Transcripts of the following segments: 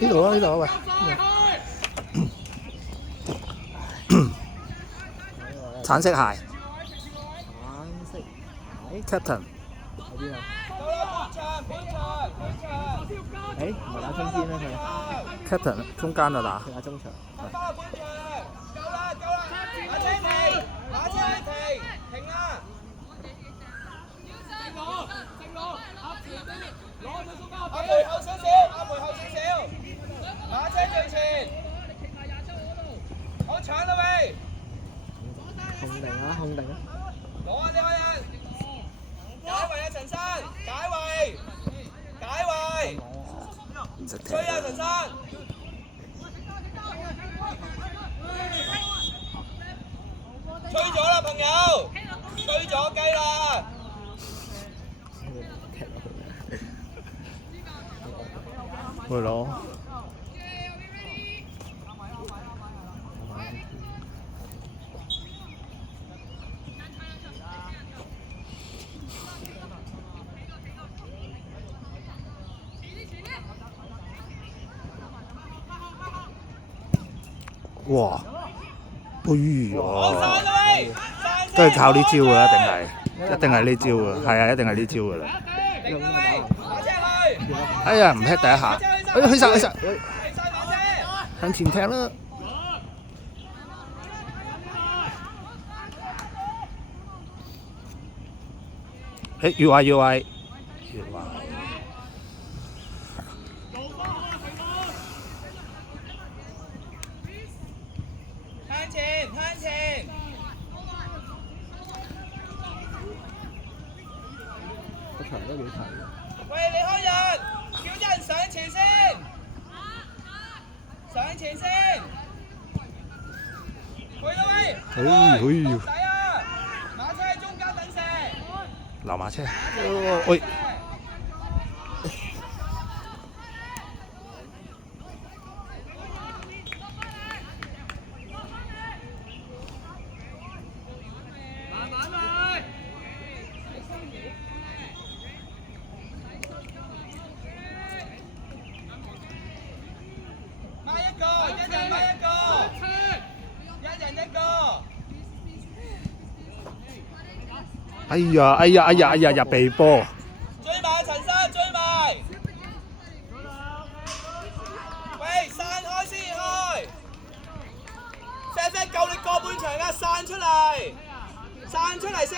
呢度啊，呢度啊，喂。橙色鞋。橙色鞋。Captain。喺邊啊？誒，唔係打中堅咩佢 ？Captain 中間啊打。佢打中場。夠啦！馬車停！停啊！阿梅後少少，馬車最前。好搶啦喂！控定啊！攞啊！呢個人解圍啊！陳生，解圍！追啊！陳生！吹咗啦，朋友！吹咗雞啦！會攞。哇！哎呀！都係靠呢招㗎啦，一定係呢招㗎，係啊，一定係呢招㗎啦。哎呀，唔 hit 第一下，哎，去曬，向前踢啦！誒，UI。向前！個場都幾齊。喂，離開人，叫啲人上前先。去啦喂！落底啊！馬車喺中間等射。流馬車。喂！哎呀！避波！追埋陳生，追埋！喂，散開先開！啡夠你過半場啊！散出嚟先！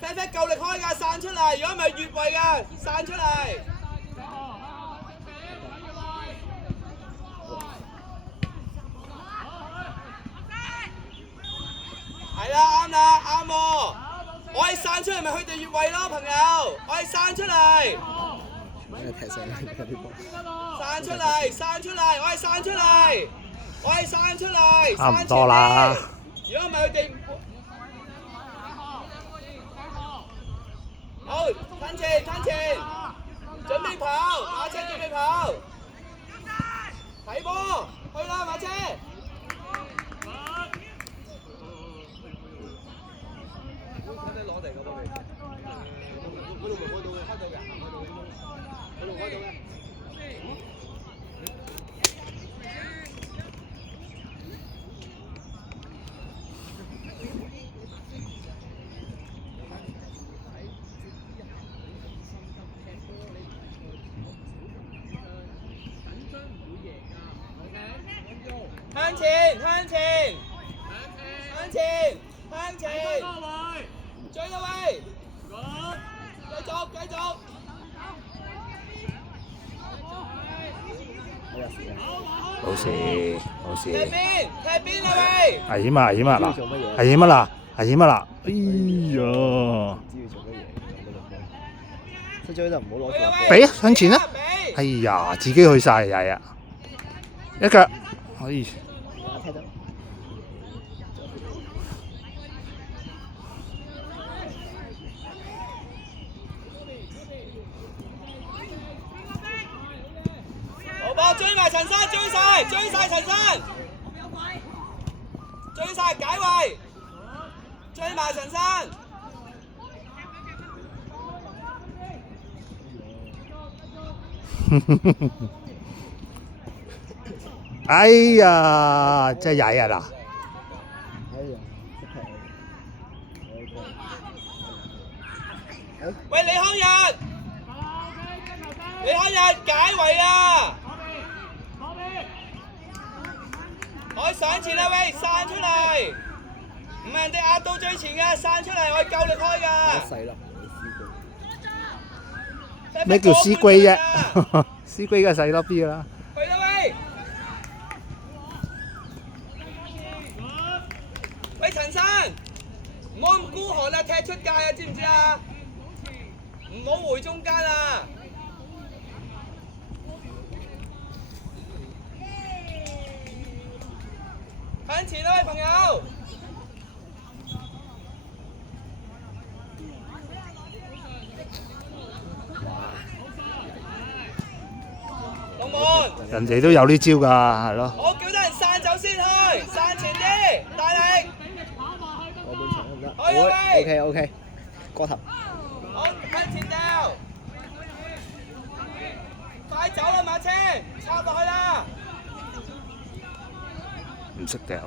啡啡夠力開㗎，散出嚟，如果唔係越位㗎，散出嚟。係啦，啱啦，啱喎。我係散出嚟，咪佢哋越位咯，朋友。我係散出嚟。踢上嚟啲波。散出嚟，散出嚟，我係散出嚟，我係散出嚟。差唔多啦。如果唔係佢哋。好，攤前，攤前，準備跑，馬車準備跑，睇波，去啦馬車。攞嚟嗰度嚟，嗰度冇開到嘅，開到嘅，嗰度開到嘅。向前，向前，向前，向前，追到位，繼續，繼續。冇事，冇事。踢邊，踢邊啊喂！危險啊！危險啊！嗱，危險啊啦！危險啊啦！哎呀！失咗就唔好攞球。俾向前啦！哎呀，自己去晒呀呀！一腳，哎。好波，追埋陳生，追晒陳生，追晒解圍，追埋陳生。哎呀，真係曳啊嗱！喂，李康日，李康日解圍啊！我上前啦喂，散出嚟，唔係人哋壓到最前嘅，散出嚟，我夠力開㗎。細粒咩叫絲龜啫？絲龜嘅細粒啲啦。去啦喂！喂陳生，唔好咁孤寒啊，踢出界啊，知唔知啊？唔好回中間啊！向前啦，朋友！龍門，人哋都有呢招㗎，係咯。我叫得人散走先去，散前啲，大力！我半場得唔得去啊喂？OK，過頭。好，向前掉，快走啦馬車，插落去啦！唔識掉。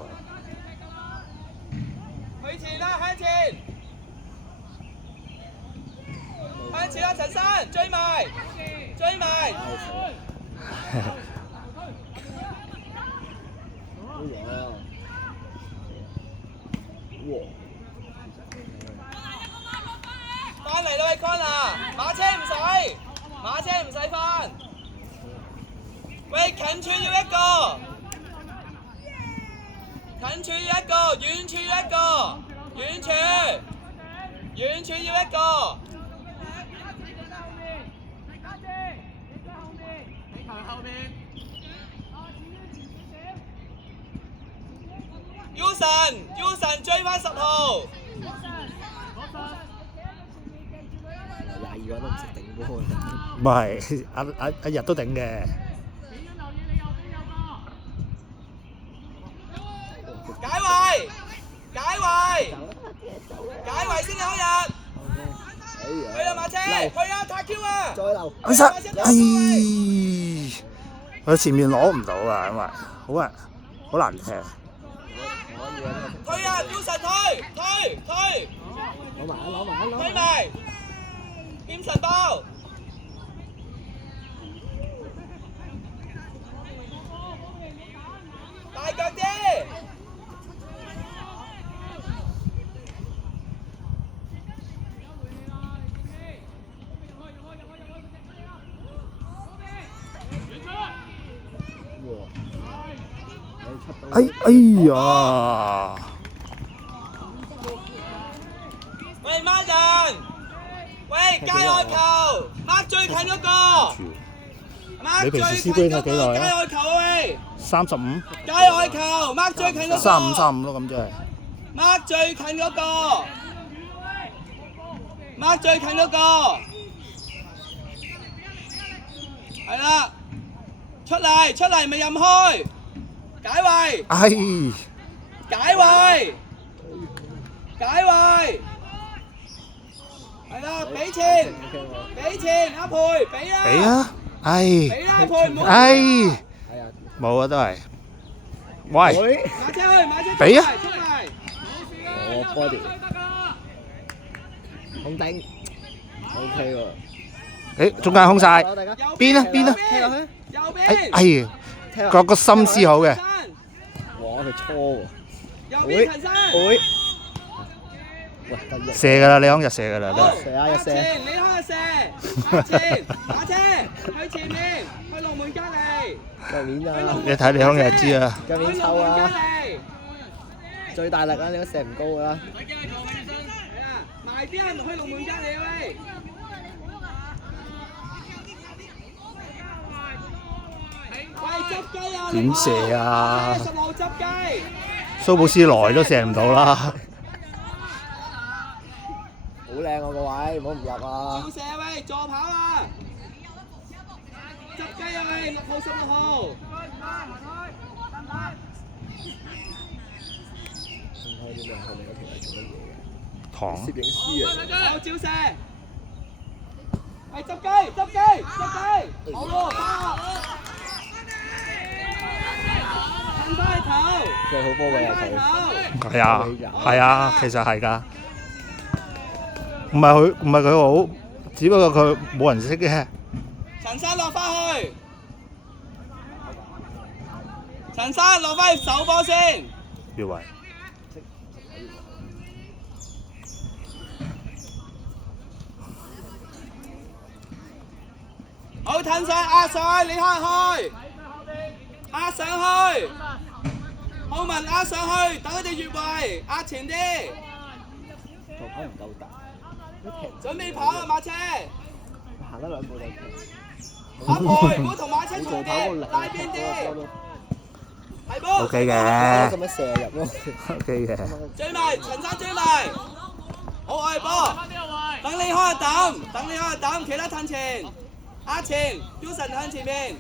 去前啦，向前，向前啦，陳生，追埋，追埋。翻嚟啦喂 ，Connor，馬車唔使，馬車唔使翻。喂，近處要一個。近處要一個，遠處要一個，遠處要一個。Uson 追翻10號。22個都唔識頂波。唔係，阿日都頂嘅。解圍，解圍，解圍先有日。去啦馬車，去啊塔 Q 啊！再留。其實，佢前面攞唔到啊，因為好難踢。推啊 ，Uson 推。推埋，劍神包。大腳啲。哎呀！喂孖人，喂加外球，mark最近嗰個，mark 最近嗰個加外球喂35，加外球，mark 最近嗰個35咯，咁即係。 mark 最近嗰個，mark 最近嗰個，係啦，出嚟咪任開，解圍，哎，解圍，係啦，俾錢，阿培，俾啊，俾啊，哎，俾啦，阿培，唔好，哎，係啊，冇啊，都係。喂，會馬車去，俾啊出嚟，我 body 控頂 ，OK 喎。誒，中間空晒，大家邊啊邊啊，踢落去，右哎邊，哎，踢落去個心思好嘅，哇！佢搓喎，右邊陳生，會，喂，得意，射㗎啦，李康日射㗎啦，都係。射啊，一射，你開射，馬車去前面，去龍門隔離，腳面啊，你睇李康日就知啦。腳面去龍抽啊，門隔離，最大力啊，你都射唔高㗎啦。係啊，埋啲人去龍門隔離喂，喂執雞啊！點射啊10號執雞，蘇布斯來都射唔到啦。好靚我個位，唔好唔入啊！照射喂，助跑啊！執雞啊喂，6號16號。睇啲咩後面嗰條係做乜嘢嘅？糖攝影師啊！有照射，係執雞，好喎，褪翻頭，最好波嘅又褪佢，頭，係啊係啊，其實係㗎。唔係佢好，只不過佢冇人識嘅。陳生落翻去，陳生落翻去手波先，越位。好褪上壓上去，你開開，壓上去，浩文壓上去，等佢哋越位，壓前啲。球跑唔夠大，準備跑啊馬車，行得兩步就停。阿培唔好同馬車重疊，拉邊啲，係波。O K 嘅咁樣射入咯。 ，O K 嘅。追埋，陳生追埋，好愛波，等你開個膽，其他褪前，壓前 ，Uson 向前面，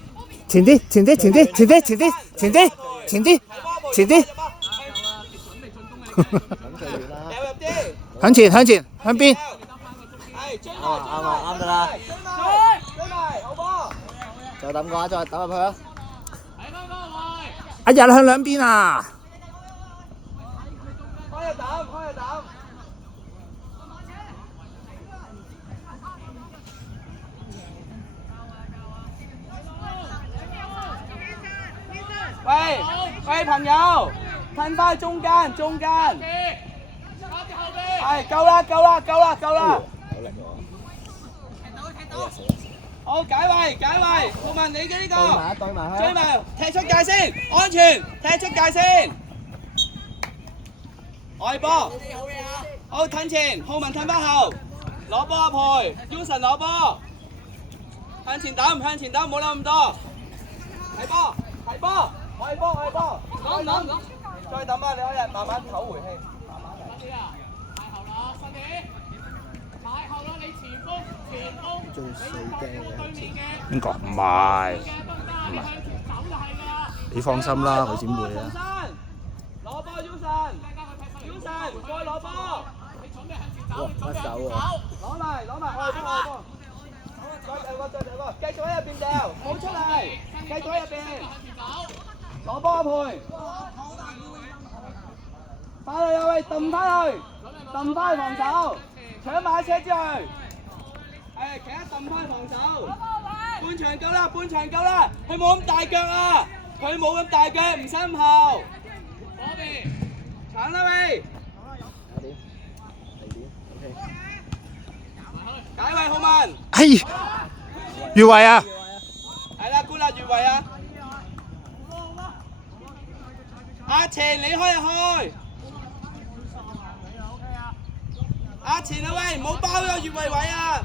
前啲，前啲，前啲，前啲，前啲，前啲，前啲，前啲，咁最遠啦。掉入啲，向前，向前，向邊？係追埋，啱㗎啦。追埋，好波，再抌個，再抌入去啊！阿日向兩邊啊！開個膽。喂，朋友，褪翻去中間，係夠啦，好力喎！好解圍，浩文你嘅呢個，對埋追埋，踢出界先，安全，踢出界先，外波，好褪前，浩文褪翻後，攞波阿培 ，Uson 攞波，向前抌，唔好諗咁多，係波，外波，諗，再抌啊！你可以慢慢唞回氣，慢慢嚟。最死驚嘅。邊個？唔係，你放心啦，佢點會啊？攞波 Uson，再攞波，哇！甩手喎！攞埋，外波，再掉個，繼續喺入邊掉，唔好出嚟，繼續喺入邊。攞波陪，翻去啊喂，揼翻去防守，搶馬車之去，係企一揼翻防守，半場夠啦，佢冇咁大腳啊，唔使咁後，搶啦喂，解圍浩文，哎，越位啊！係啦，good啦越位啊！阿前你開就開。阿前啊喂，唔好包咗越位位啊！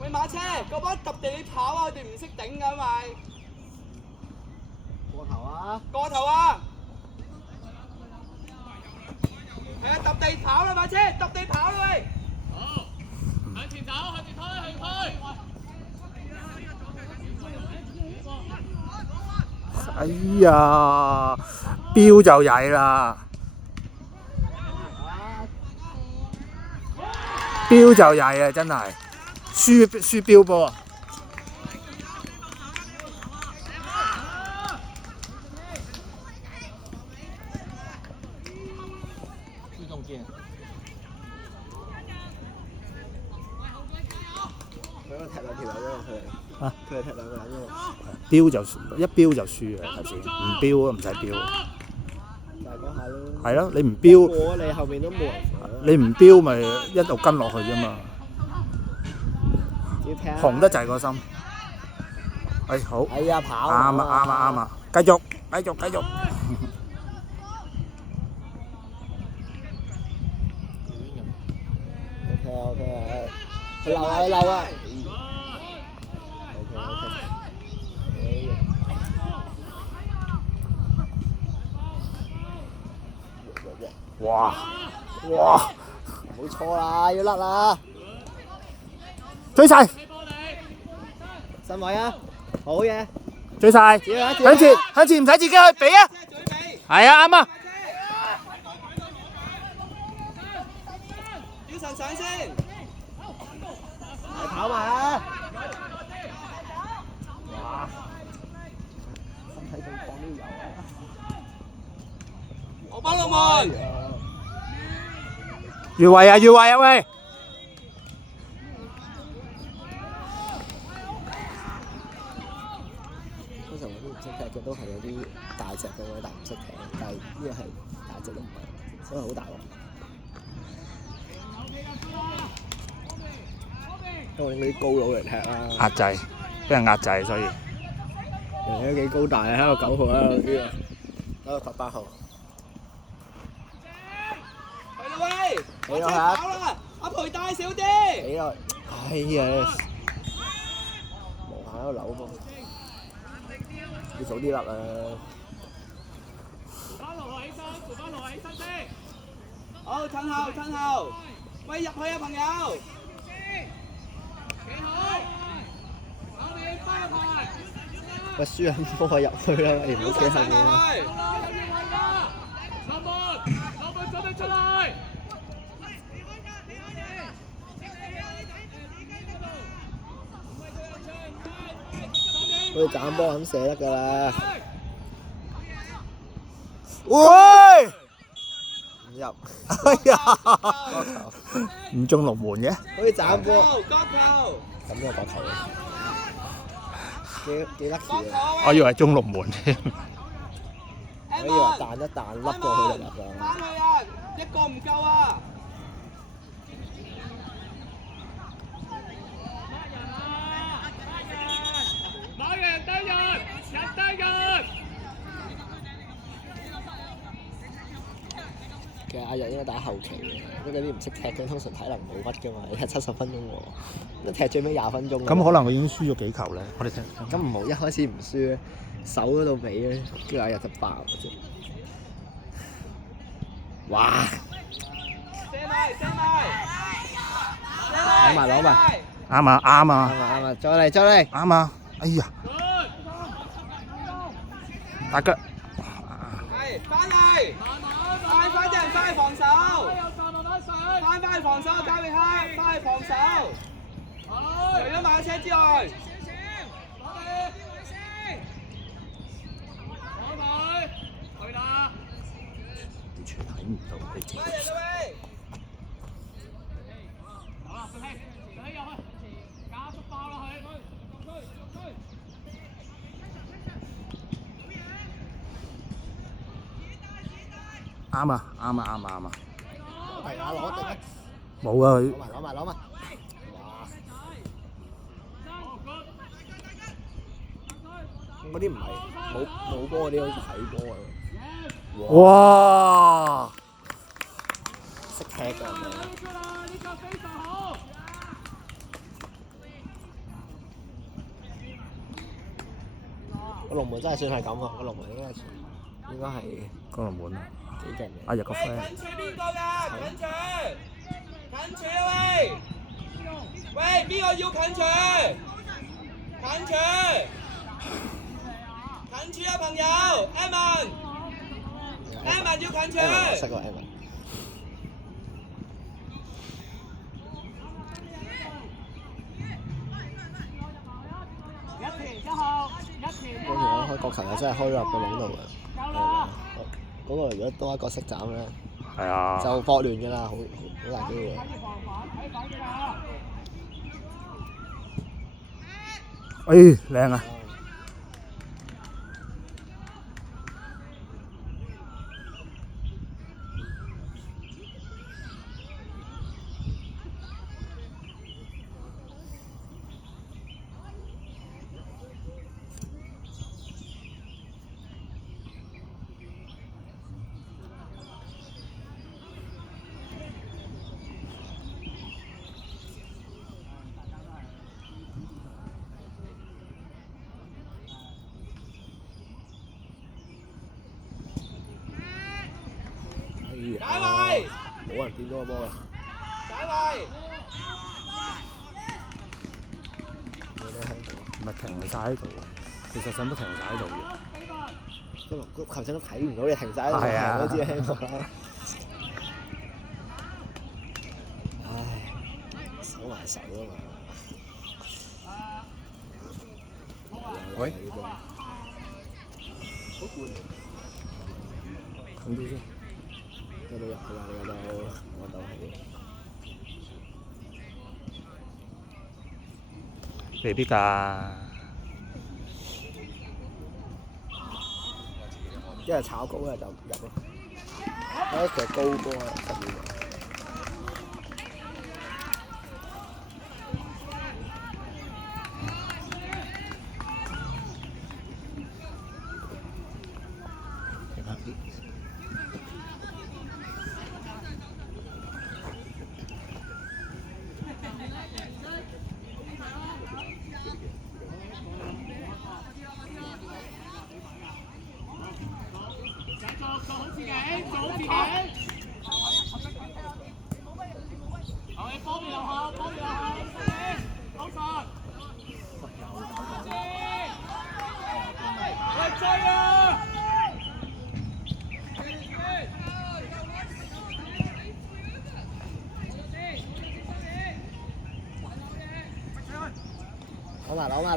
喂馬車，個波揼地你跑啊！佢哋唔識頂㗎咪。過頭啊！過頭啊！係啊，揼地跑啦馬車，揼地跑啦喂！好，向前走，向前推，向前推。哎呀，標就曳啦，標就曳啊！真係輸標波。朱仲健，佢嗰度踢兩條友啫嘛，佢係踢兩個人啫嘛。標就一標就輸啊！頭先唔標啊，唔使標。就係嗰下咯。係咯，你唔標，過你後面都冇人。你唔標咪一路跟落去啫嘛。紅得滯個心。哎好。哎呀跑！啱啊啱啊啱啊！繼續。OK 啊，佢漏啊佢漏啊。哇！冇錯啦，要甩啦！追晒！身位啊，好嘢！追晒！向前唔使自己去俾啊！係啊啱啊！小神上先！跑埋啊！哇！身體仲講都有啊！我幫老門。越位啊喂！通常我都唔識踢嘅，都係有啲大隻嘅位，但唔識踢。但係呢個係大隻都唔係，所以好大鑊。因為嗰啲高佬嚟踢啦，壓制，俾人壓制，所以人哋都幾高大啊！喺個9號喺度呢個，喺個8號。係啦喂！俾咗下。跑啦！阿培帶少啲。俾咗，哎呀！無限喺度扭噃，要早啲甩啊！好，褪後。喂，入去啊朋友！喂，輸緊波入去啦，你唔好企後面啦。好似斬波咁射得㗎啦。喂！唔入。哎呀！唔中龍門嘅。好似斬波。角球。咁就角球啦。幾 lucky 啊！我以為中龍門添。我以為彈一彈笠過去就入啦。翻去啊！一個唔夠啊！其實阿日應該打後期嘅，因為嗰啲唔識踢嘅通常體能冇乜㗎嘛，你踢70分鐘喎，一踢最尾20分鐘。咁可能佢已經輸咗幾球咧？我哋聽。咁唔好一開始唔輸，手嗰度俾咧，跟住阿日就爆嘅啫。哇！攞埋。啱啊！再嚟。啱啊！哎呀！大腳。係，翻嚟！快啲人翻去防守！翻去防守，交俾佢，翻去防守。除咗馬車之外。完全睇唔到佢自己。啱啊！係啊，攞定啊！冇啊佢。攞埋。哇！嗰啲唔係冇波嗰啲，好似睇波啊！哇！識踢㗎係咪？個龍門真係算係咁啊！個龍門應該係個龍門啊！幾勁嘅。阿日個 friend。近住邊個㗎？近住！近住啊喂！喂，邊個要近住？近住！近住啊朋友 ，Evan 要近住。識個 Evan。嗰條開角球又真係開咗入個籠度嘅。嗰個如果多一個識斬咧，係啊，就搏亂㗎啦，好大機會。靚啊！解位！冇人掂到個波嘅。解位！唔係停晒喺度啊！其實使乜停晒喺度嘅？個球證都睇唔到你停晒喺度，係啊都知喺度啦。唉，手埋手啊嘛。喂，近啲先。入到㗎啦，你覺得我鬥係。未必㗎。一係炒高，一係就入咯。我覺得其實高波啊，十秒。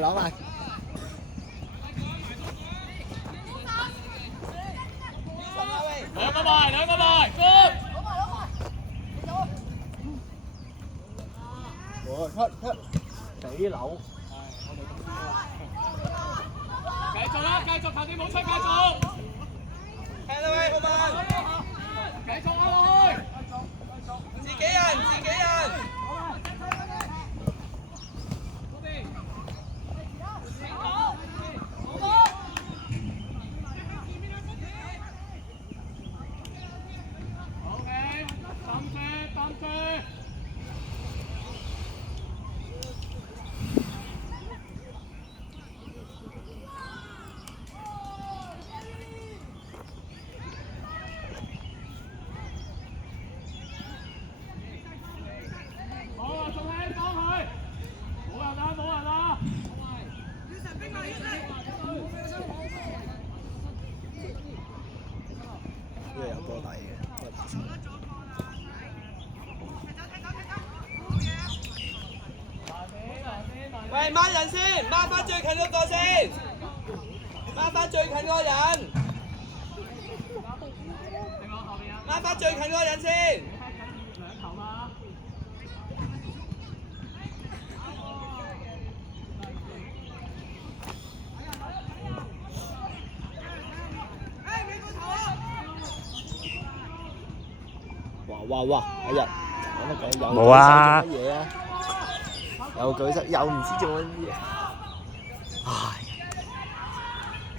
攞埋。兩個埋，good。幾樓？繼續啦，繼續頭先冇出，繼續。踢啦喂，好嘛？繼續落去。自己人。喂，掹人先，掹翻最近嗰個先，掹翻最近嗰個人，掹翻最近嗰個人先。哇！哎呀，冇啊！做乜嘢啊？又舉手，又唔知做乜嘢。唉，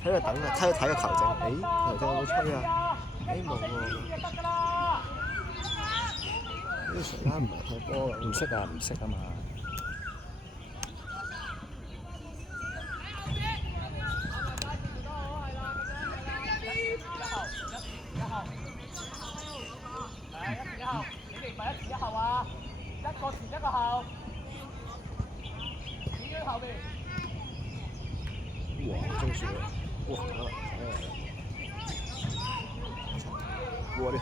喺度等啊，睇個球證，球證有冇吹啊？冇喎。呢個誰家唔係踢波㗎？唔識啊，唔識啊嘛。哇！中暑啊！哇！哇！啲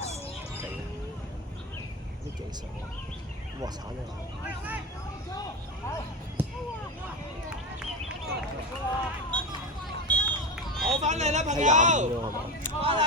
幾啲技術啊！哇！慘啊！我翻嚟啦，朋睇廿五友。喎係嘛？翻嚟。